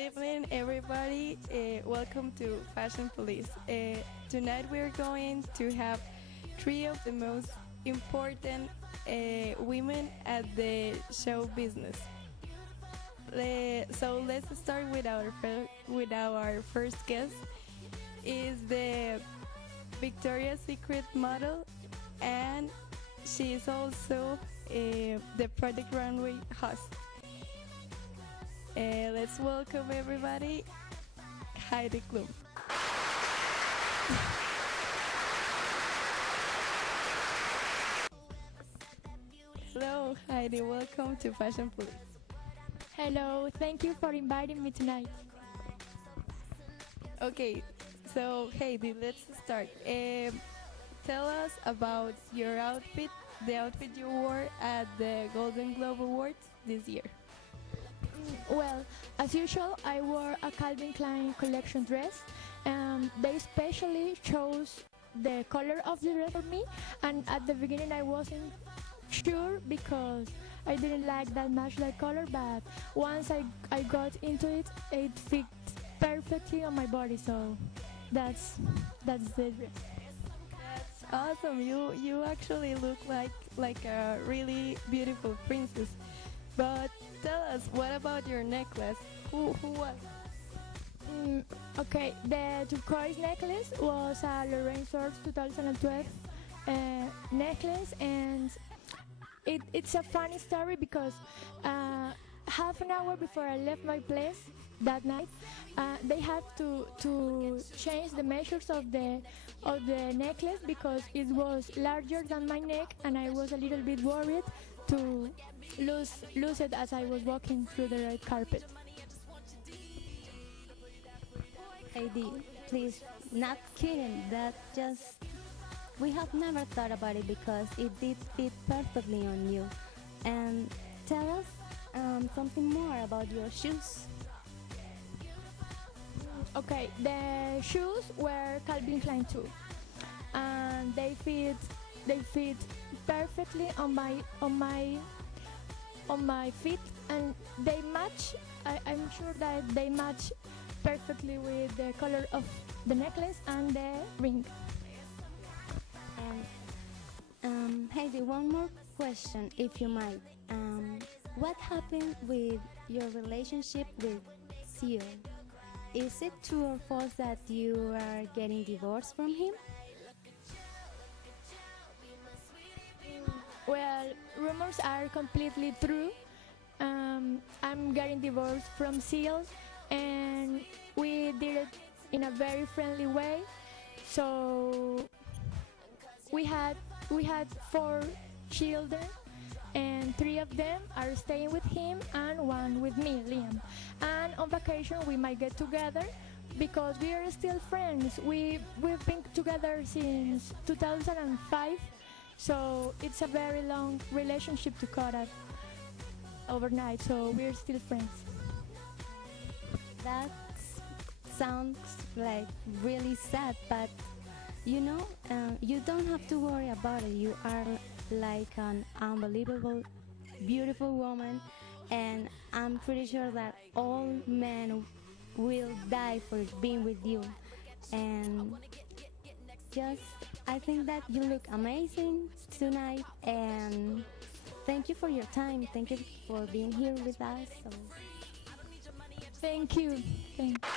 evening, everybody. Welcome to Fashion Police. Tonight we're going to have three of the most important women at the show business. So let's start with our first guest. Is the Victoria's Secret model, and she is also the Project Runway host. Let's welcome everybody, Heidi Klum. Hello, Heidi. Welcome to Fashion Police. Hello, thank you for inviting me tonight. Okay, so Heidi, let's start. Tell us about your outfit, the outfit you wore at the Golden Globe Awards this year. Well, as usual, I wore a Calvin Klein collection dress. They especially chose the color of the dress for me, and at the beginning I wasn't sure because I didn't like that much that color, but once I got into it, it fits perfectly on my body, so that's the dress. That's awesome. You actually look like a really beautiful princess. But tell us, what about your necklace? Who was? Okay, the turquoise necklace was a Lorraine Source 2012 necklace, and it's a funny story because half an hour before I left my place that night, they had to change the measures of the necklace because it was larger than my neck, and I was a little bit worried to lose it as I was walking through the red carpet. Heidi, please, not kidding. That just we have never thought about it because it did fit perfectly on you. And tell us something more about your shoes. Okay, the shoes were Calvin Klein too, and they fit perfectly on my feet, and they match. I'm sure that they match perfectly with the color of the necklace and the ring. And Heidi, one more question, if you might. What happened with your relationship with Seal? Is it true or false that you are getting divorced from him? Well, rumors are completely true. I'm getting divorced from Seal, and we did it in a very friendly way. So we had 4 children, and 3 of them are staying with him and 1 with me, Liam. And on vacation we might get together because we are still friends. We've been together since 2005, so it's a very long relationship to cut it overnight. So we're still friends. That sounds like really sad, but you don't have to worry about it. You are like an unbelievable, beautiful woman, and I'm pretty sure that all men will die for being with you. And just, I think that you look amazing tonight, and thank you for your time. Thank you for being here with us. So. Thank you. Thank you.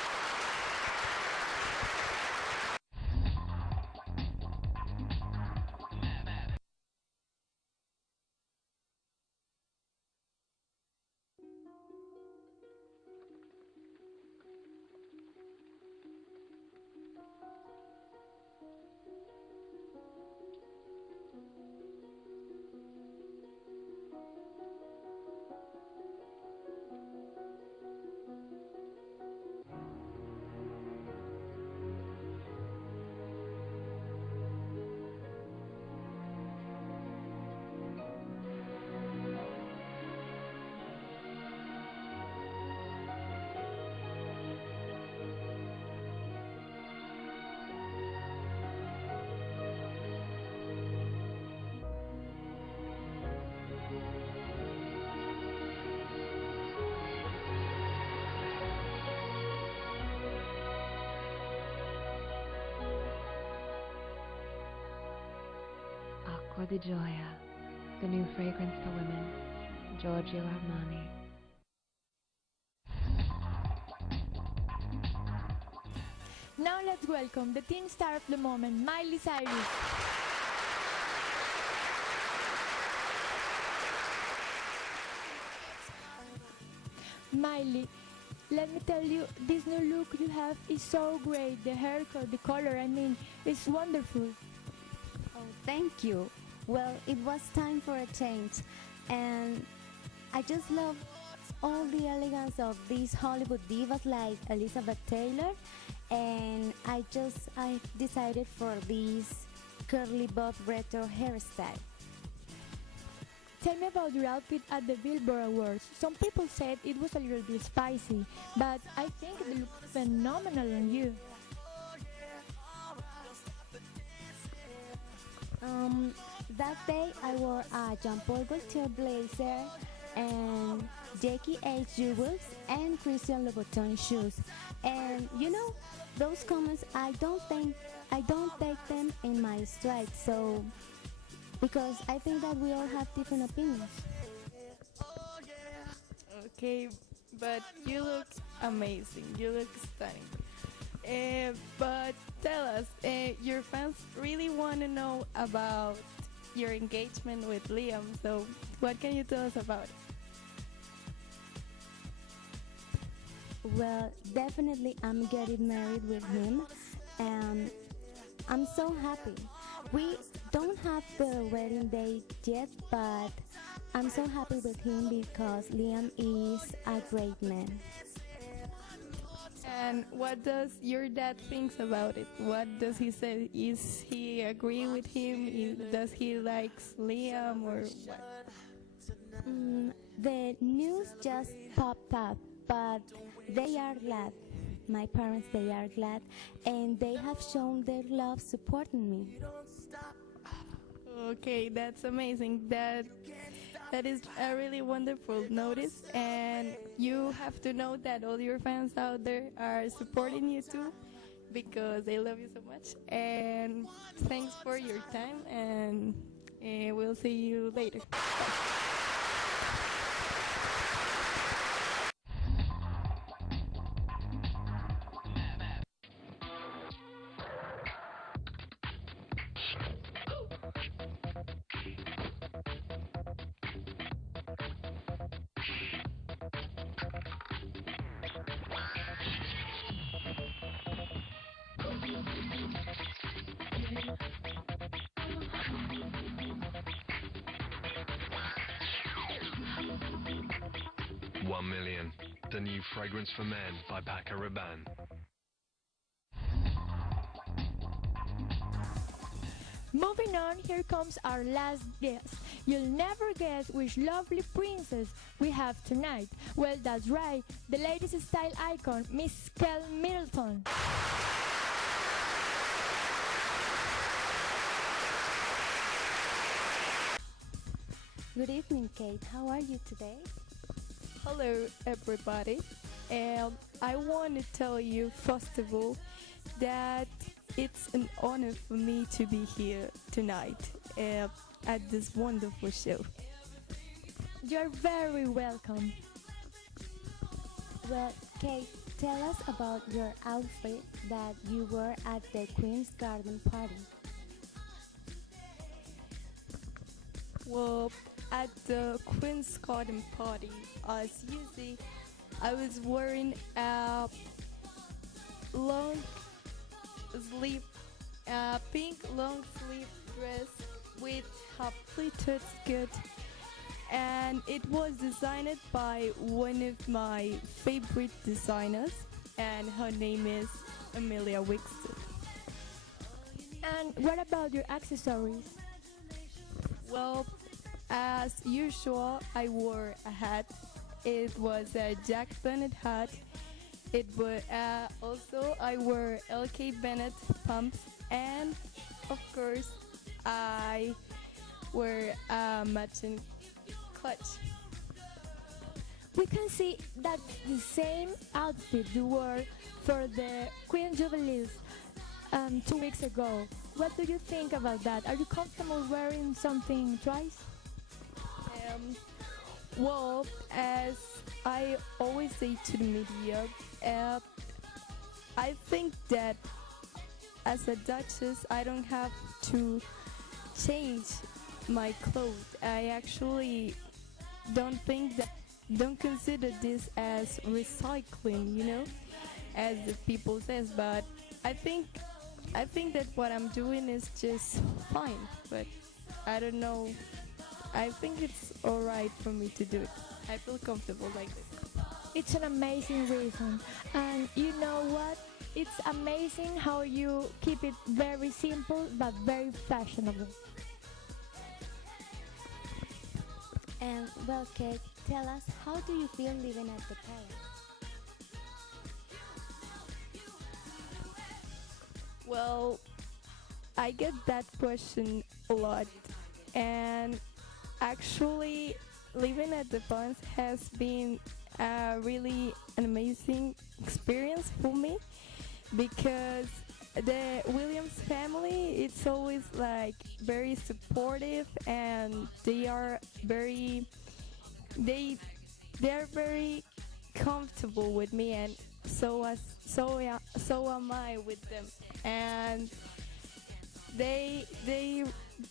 for the Gioia, the new fragrance for women, Giorgio Armani. Now let's welcome the teen star of the moment, Miley Cyrus. Miley, let me tell you, this new look you have is so great. The haircut, the color, it's wonderful. Oh, thank you. Well, it was time for a change, and I just love all the elegance of these Hollywood divas like Elizabeth Taylor, and I decided for this curly bob retro hairstyle. Tell me about your outfit at the Billboard Awards. Some people said it was a little bit spicy, but I think it looked phenomenal on you. That day I wore a Jean Paul Gaultier blazer and Jackie H. jewels and Christian Louboutin shoes. And you know, those comments I don't take them in my stride. So because I think that we all have different opinions. Okay, but you look amazing. You look stunning. But tell us, your fans really want to know about your engagement with Liam. So, what can you tell us about it? Well, definitely I'm getting married with him, and I'm so happy. We don't have the wedding date yet, but I'm so happy with him because Liam is a great man. And what does your dad thinks about it? What does he say? Is he agree with him? Does he likes Liam or what? The news just popped up, but they are glad. My parents, they are glad, and they have shown their love supporting me. Okay, that's amazing. That is a really wonderful notice, and you have to know that all your fans out there are supporting you too, because they love you so much. And thanks for your time, and we'll see you later. Bye. 1 million, the new fragrance for men by Paco Rabanne. Moving on, here comes our last guest. You'll never guess which lovely princess we have tonight. Well, that's right, the ladies' style icon, Miss Kel Middleton. Good evening, Kate. How are you today? Hello, everybody. I want to tell you, first of all, that it's an honor for me to be here tonight at this wonderful show. You're very welcome. Well, Kate, tell us about your outfit that you wore at the Queen's Garden party. Well, at the Queen's Garden party, as you see, I was wearing a long sleeve, pink long sleeve dress with a pleated skirt, and it was designed by one of my favorite designers, and her name is Amelia Wickstead. And what about your accessories? Well, as usual, I wore a hat. It was a Jack Bennett hat. It was also I wore LK Bennett pumps, and of course I wore a matching clutch. We can see that the same outfit you wore for the Queen Jubilees 2 weeks ago. What do you think about that? Are you comfortable wearing something twice? Um, well, as I always say to the media, uh, I think that as a duchess, I don't have to change my clothes. I actually don't consider this as recycling, as the people says. But I think I think that what I'm doing is just fine. But I don't know. I think it's alright for me to do it. I feel comfortable like this. It's an amazing reason. And you know what? It's amazing how you keep it very simple but very fashionable. And well, Kate, tell us, how do you feel living at the palace? Well, I get that question a lot, and actually, living at the Pons has been really an amazing experience for me because the Williams family, it's always like very supportive, and they they're very comfortable with me, and so am I with them, and they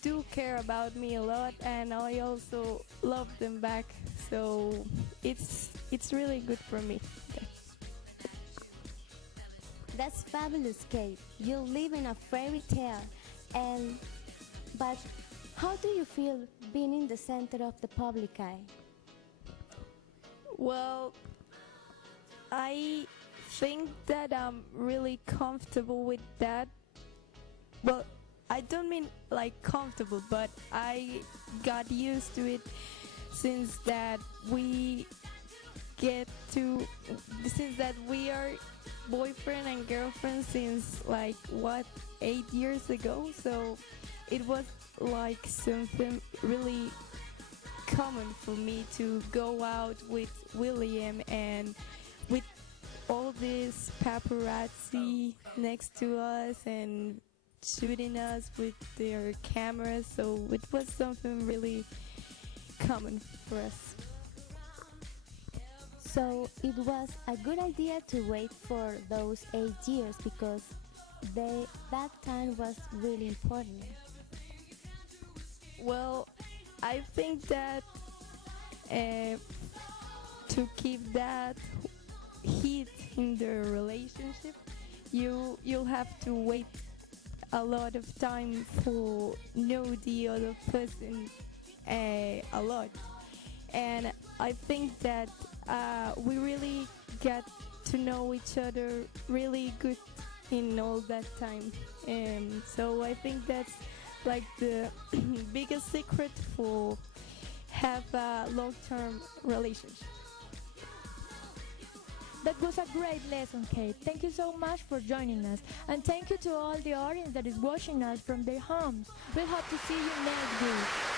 do care about me a lot, and I also love them back. So it's really good for me. That's fabulous, Kate. You live in a fairy tale. And but how do you feel being in the center of the public eye? Well, I think that I'm really comfortable with that. Well, I don't mean like comfortable, but I got used to it since that we get to since that we are boyfriend and girlfriend since like what 8 years ago. So it was like something really common for me to go out with William and with all this paparazzi next to us and shooting us with their cameras. So it was something really common for us. So it was a good idea to wait for those 8 years because that time was really important. Well, I think that uh, to keep that heat in the relationship, you'll have to wait a lot of time for know the other person a lot, and I think that we really get to know each other really good in all that time, so I think that's like the biggest secret for have a long-term relationship. That was a great lesson, Kate. Thank you so much for joining us. And thank you to all the audience that is watching us from their homes. We hope to see you next week.